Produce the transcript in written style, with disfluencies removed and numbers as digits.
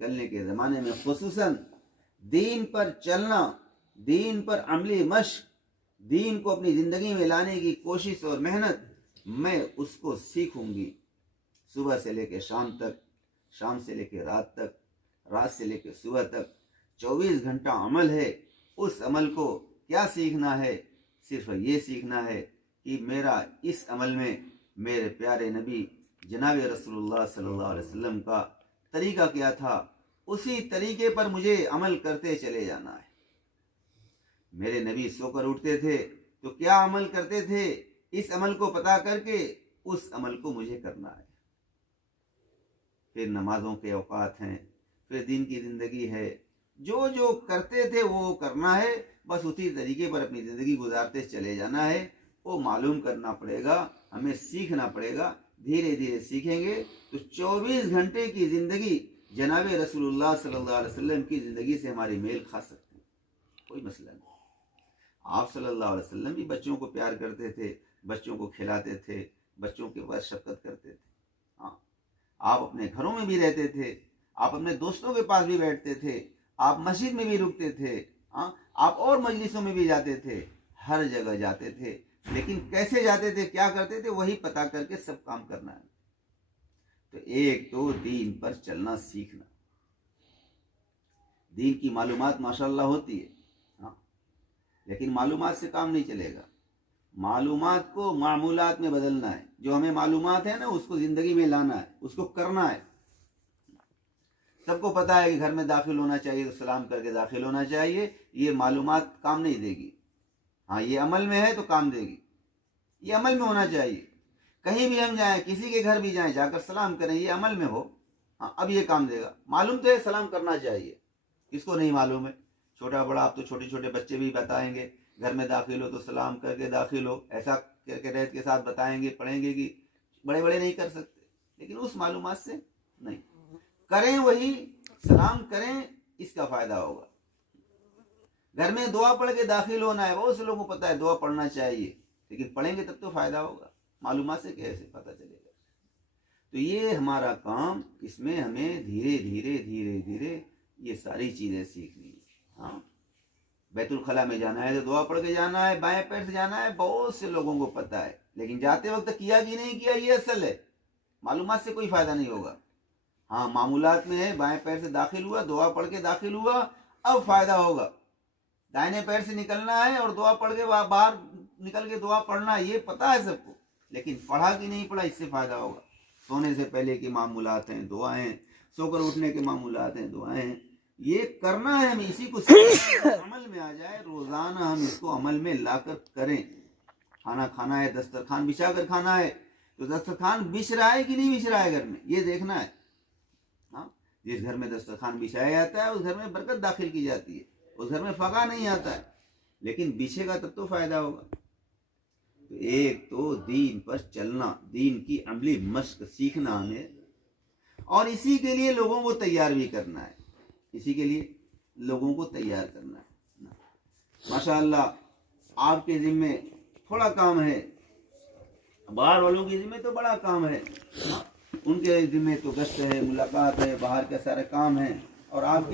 निकलने के ज़माने में खुसूसन दीन पर चलना, दीन पर अमली मश्क, दीन को अपनी ज़िंदगी में लाने की कोशिश और मेहनत, मैं उसको सीखूंगी। सुबह से लेकर शाम तक, शाम से लेकर रात तक, रात से लेकर सुबह तक 24 घंटा अमल है। उस अमल को क्या सीखना है? सिर्फ ये सीखना है कि मेरा इस अमल में मेरे प्यारे नबी जनाब रसूलुल्लाह सल्लल्लाहु अलैहि वसल्लम का तरीका क्या था, उसी तरीके पर मुझे अमल करते चले जाना है। मेरे नबी सोकर उठते थे तो क्या अमल करते थे, इस अमल को पता करके उस अमल को मुझे करना है। फिर नमाजों के औकात हैं, फिर दिन की ज़िंदगी है, जो जो करते थे वो करना है, बस उसी तरीके पर अपनी ज़िंदगी गुजारते चले जाना है। वो मालूम करना पड़ेगा, हमें सीखना पड़ेगा। धीरे धीरे सीखेंगे तो 24 घंटे की ज़िंदगी जनाब रसूलुल्लाह सल्लल्लाहु अलैहि वसल्लम की ज़िंदगी से हमारी मेल खा सकती है, कोई मसला नहीं। आप सल्लल्लाहु अलैहि वसल्लम भी बच्चों को प्यार करते थे, बच्चों को खिलाते थे, बच्चों के पास शफकत करते थे। हाँ, आप अपने घरों में भी रहते थे, आप अपने दोस्तों के पास भी बैठते थे, आप मस्जिद में भी रुकते थे, हाँ, आप और मजलिसों में भी जाते थे, हर जगह जाते थे। लेकिन कैसे जाते थे, क्या करते थे, वही पता करके सब काम करना है। तो एक तो दीन पर चलना सीखना, दीन की मालूमात माशाअल्लाह होती है, हाँ, लेकिन मालूमात से काम नहीं चलेगा। मालूमात को मामूलात में बदलना है। जो हमें मालूमात है ना, उसको ज़िंदगी में लाना है, उसको करना है। सबको पता है कि घर में दाखिल होना चाहिए तो सलाम करके दाखिल होना चाहिए, ये मालूमात काम नहीं देगी। हाँ, ये अमल में है तो काम देगी, ये अमल में होना चाहिए। कहीं भी हम जाएं, किसी के घर भी जाएं, जाकर सलाम करें, ये अमल में हो, हाँ, अब ये काम देगा। मालूम तो है सलाम करना चाहिए, किसको नहीं मालूम है? छोटा बड़ा, आप तो छोटे छोटे बच्चे भी बताएंगे, घर में दाखिल हो तो सलाम करके दाखिल हो, ऐसा करके रहत के साथ बताएंगे, पढ़ेंगे कि बड़े बड़े नहीं कर सकते, लेकिन उस मालूमात से नहीं करें, वही सलाम करें, इसका फ़ायदा होगा। घर में दुआ पढ़ के दाखिल होना है, बहुत से लोगों को पता है दुआ पढ़ना चाहिए, लेकिन पढ़ेंगे तब तो फ़ायदा होगा, मालूमात से कैसे पता चलेगा? तो ये हमारा काम, इसमें हमें धीरे धीरे धीरे धीरे ये सारी चीज़ें सीखनी है। हाँ, बैतुल खला में जाना है तो दुआ पढ़ के जाना है, बाएं पैर से जाना है, बहुत से लोगों को पता है, लेकिन जाते वक्त किया कि नहीं किया ये असल है। मालूमात से कोई फ़ायदा नहीं होगा। हाँ, मामूलात में है, बाएं पैर से दाखिल हुआ, दुआ पढ़ के दाखिल हुआ, अब फ़ायदा होगा। दाहिने पैर से निकलना है और दुआ पढ़ के बाहर निकल के दुआ पढ़ना, ये पता है सबको, लेकिन पढ़ा कि नहीं पढ़ा, इससे फ़ायदा होगा। सोने से पहले की मामूलात हैं दुआएं, सोकर उठने के मामूलात हैं दुआएं, ये करना है, हमें इसी को अमल में आ जाए। रोज़ाना हम इसको अमल में लाकर करें। खाना खाना है, दस्तरखान बिछा कर खाना है, तो दस्तरखान बिछ रहा है कि नहीं बिछ रहा है घर में, ये देखना है। हाँ, जिस घर में दस्तरखान बिछाया जाता है उस घर में बरकत दाखिल की जाती है, उस घर में फगा नहीं आता है, लेकिन बिछेगा तब तो फ़ायदा होगा। तो एक तो दीन पर चलना, दीन की अमली मश्क सीखना हमें, और इसी के लिए लोगों को तैयार भी करना है, इसी के लिए लोगों को तैयार करना है। माशाअल्लाह आपके ज़िम्मे थोड़ा काम है, बाहर वालों के ज़िम्मे तो बड़ा काम है। उनके ज़िम्मे तो गश्त है, मुलाकात है, बाहर का सारा काम है, और आपके